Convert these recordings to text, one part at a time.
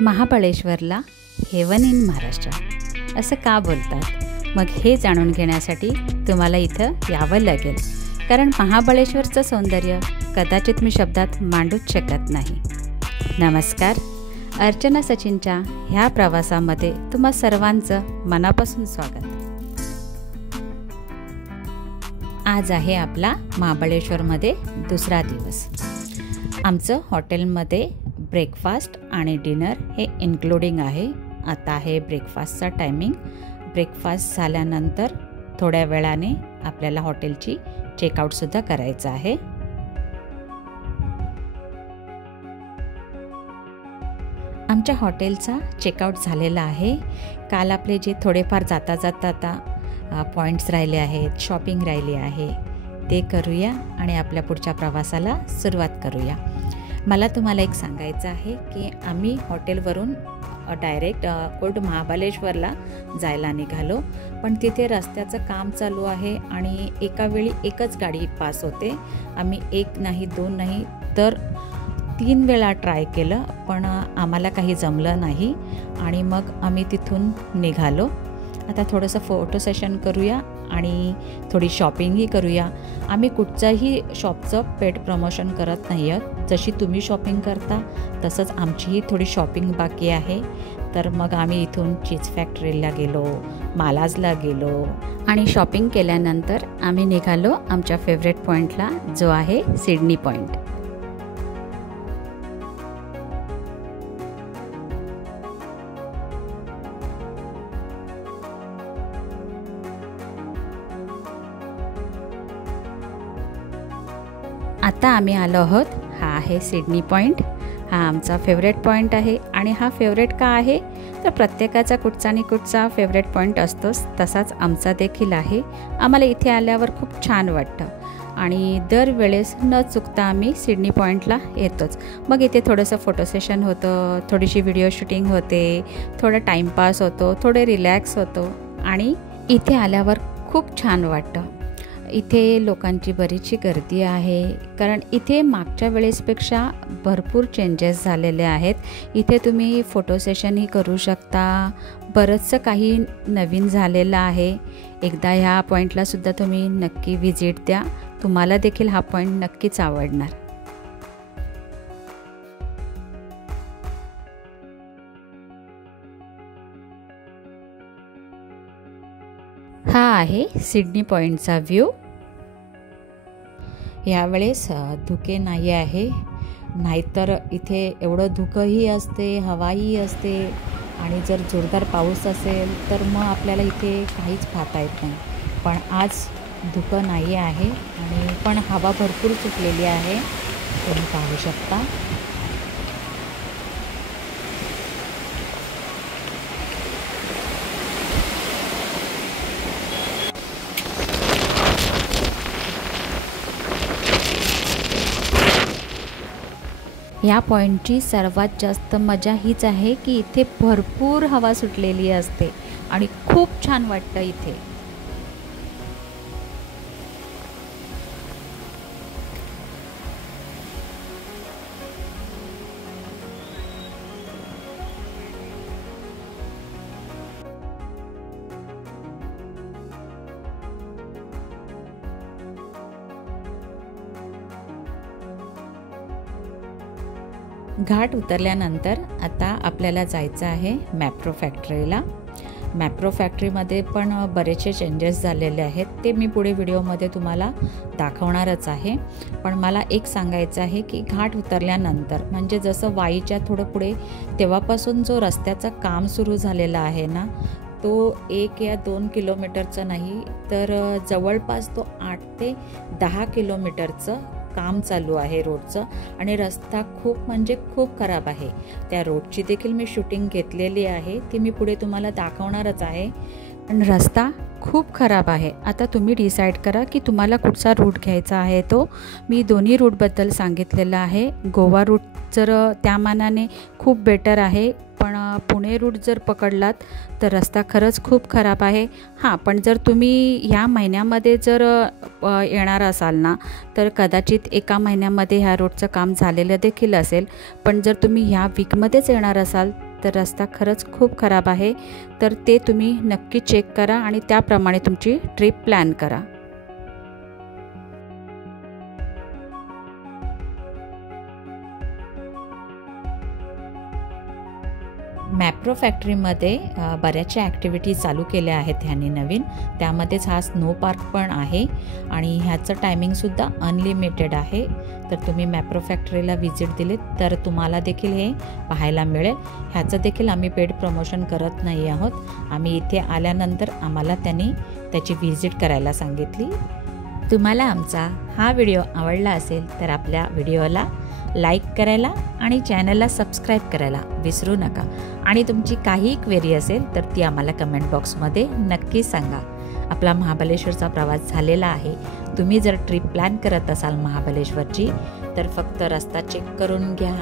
महाबळेश्वरला heaven in Maharashtra असं का बोलतात? मग हे जाणून घेण्यासाठी तुम्हाला इथं यावं लागेल, कारण महाबळेश्वरचं सौंदर्य कदाचित मी शब्दात मांडूच शकत नाही. नमस्कार, अर्चना सचिनच्या ह्या प्रवासामध्ये तुम्हा सर्वांचं मनापासून स्वागत. आज आहे आपला महाबळेश्वरमध्ये दुसरा दिवस. आमचं हॉटेलमध्ये ब्रेकफास्ट आणि डिनर हे इन्क्लुडिंग आहे. आता आहे ब्रेकफास्टचा टायमिंग. ब्रेकफास्ट झाल्यानंतर थोड्या वेळाने आपल्याला हॉटेलची चेकआउटसुद्धा करायचं आहे. आमच्या हॉटेलचा चेकआउट झालेला आहे. काल आपले जे थोडेफार जाता आता पॉईंट्स राहिले आहेत, शॉपिंग राहिली आहे, ते करूया आणि आपल्या पुढच्या प्रवासाला सुरुवात करूया. मला तुम्हाला एक सांगायचं आहे की आम्ही हॉटेलवरून डायरेक्ट ओल्ड महाबळेश्वरला जायला निघालो, पण तिथे रस्त्याचं काम चालू आहे आणि एका वेळी एकच गाडी पास होते. आम्ही एक नाही, दोन नाही, तर 3 वेळा ट्राय केलं, पण आम्हाला काही जमलं नाही आणि मग आम्ही तिथून निघालो. आता थोडंसं फोटो सेशन करूया आणि थोडी शॉपिंगही करूया. आम्ही कुठचंही शॉपचं पेड प्रमोशन करत नाही आहोत. जशी तुम्ही शॉपिंग करता तसंच आमचीही थोडी शॉपिंग बाकी आहे. तर मग आम्ही इथून चीज फॅक्टरीला गेलो, मालाजला गेलो आणि शॉपिंग केल्यानंतर आम्ही निघालो आमच्या फेवरेट पॉईंटला, जो आहे सिडनी पॉईंट. आता आम्ही आलो आहोत. हा आहे सिडनी पॉईंट. हा आमचा फेवरेट पॉईंट आहे. आणि हा फेवरेट का आहे तर प्रत्येकाचा कुठचा आणि कुठचा फेवरेट पॉईंट असतोच, तसाच आमचा देखील आहे. आम्हाला इथे आल्यावर खूप छान वाटतं आणि दरवेळेस न चुकता आम्ही सिडनी पॉईंटला येतोच. मग इथे थोडंसं फोटो सेशन होतं, थोडीशी व्हिडिओ शूटिंग होते, थोडं टाईमपास होतो, थोडे रिलॅक्स होतो आणि इथे आल्यावर खूप छान वाटतं. इथे लोकांची बरीचशी गर्दी आहे, कारण इथे मागच्या वेळेसपेक्षा भरपूर चेंजेस झालेले आहेत. इथे तुम्ही फोटो सेशनही करू शकता. बरंचसं काही नवीन झालेलं आहे. एकदा ह्या पॉईंटलासुद्धा तुम्ही नक्की व्हिजिट द्या. तुम्हाला देखील हा पॉईंट नक्कीच आवडणार. हा आहे सिडनी पॉईंटचा व्ह्यू. यावेळेस धुके नाही आहे, नाहीतर इथे एवढं धुकंही असते, हवाही असते आणि जर जोरदार पाऊस असेल तर मग आपल्याला इथे काहीच पाहता येत नाही. पण आज धुकं नाही आहे आणि पण हवा भरपूर सुटलेली आहे, तुम्ही पाहू शकता. या पॉईंटची सर्वात जास्त मजा हीच आहे की इथे भरपूर हवा सुटलेली असते आणि खूप छान वाटतं इथे. घाट उतरल्यानंतर आता आपल्याला जायचं आहे मॅप्रो फॅक्टरीला. मॅप्रो फॅक्टरीमध्ये पण बरेचसे चेंजेस झालेले आहेत, ते मी पुढे व्हिडिओमध्ये तुम्हाला दाखवणारच आहे. पण मला एक सांगायचं आहे की घाट उतरल्यानंतर म्हणजे जसं वाईच्या थोडं पुढे तेव्हापासून जो रस्त्याचं काम सुरू झालेलं आहे ना, तो 1 या 2 किलोमीटरचा नाही, तर जवळपास तो 8 ते 10 किलोमीटरचं काम चालू आहे रोडचं. आणि रस्ता खूप म्हणजे खूप खराब आहे. त्या रोडची देखील मी शूटिंग घेतलेली आहे, ती मी पुढे तुम्हाला दाखवणारच आहे. पण रस्ता खूप खराब आहे. आता तुम्ही डिसाईड करा की तुम्हाला कुठचा रूट घ्यायचा आहे. तो मी दोन्ही रूटबद्दल सांगितलेलं आहे. गोवा रूट जर त्या मानाने खूप बेटर आहे, पण पुणे रूट जर पकडलात तर रस्ता खरंच खूप खराब आहे. हां, पण जर तुम्ही ह्या महिन्यामध्ये जर येणार असाल ना, तर कदाचित एका महिन्यामध्ये ह्या रोडचं काम झालेलं देखील असेल. पण जर तुम्ही ह्या वीकमध्येच येणार असाल तर रस्ता खरंच खूप खराब आहे, तर ते तुम्ही नक्की चेक करा आणि त्याप्रमाणे तुमची ट्रिप प्लॅन करा. मॅप्रो फॅक्टरीमध्ये बऱ्याचशा ॲक्टिव्हिटी चालू केल्या आहेत ह्यांनी नवीन. त्यामध्येच हा स्नो पार्क पण आहे आणि ह्याचं टायमिंगसुद्धा अनलिमिटेड आहे. तर तुम्ही मॅप्रो फॅक्टरीला व्हिजिट दिलीत तर तुम्हाला देखील हे पाहायला मिळेल. ह्याचं देखील आम्ही पेड प्रमोशन करत नाही आहोत. आम्ही इथे आल्यानंतर आम्हाला त्यांनी त्याची व्हिजिट करायला सांगितली. तुम्हाला आमचा हा व्हिडिओ आवडला असेल तर आपल्या व्हिडिओला लाईक करायला आणि चॅनलला सबस्क्राईब करायला विसरू नका. आणि तुमची काही क्वेरी असेल तर ती आम्हाला कमेंट बॉक्समध्ये नक्की सांगा. आपला महाबळेश्वरचा प्रवास झालेला आहे. तुम्ही जर ट्रिप प्लॅन करत असाल महाबळेश्वरची तर फक्त रस्ता चेक करून घ्या.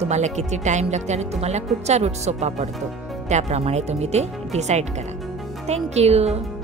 तुम्हाला किती टाईम लागते आणि तुम्हाला कुठचा रूट सोपा पडतो त्याप्रमाणे तुम्ही ते डिसाईड करा. थँक्यू.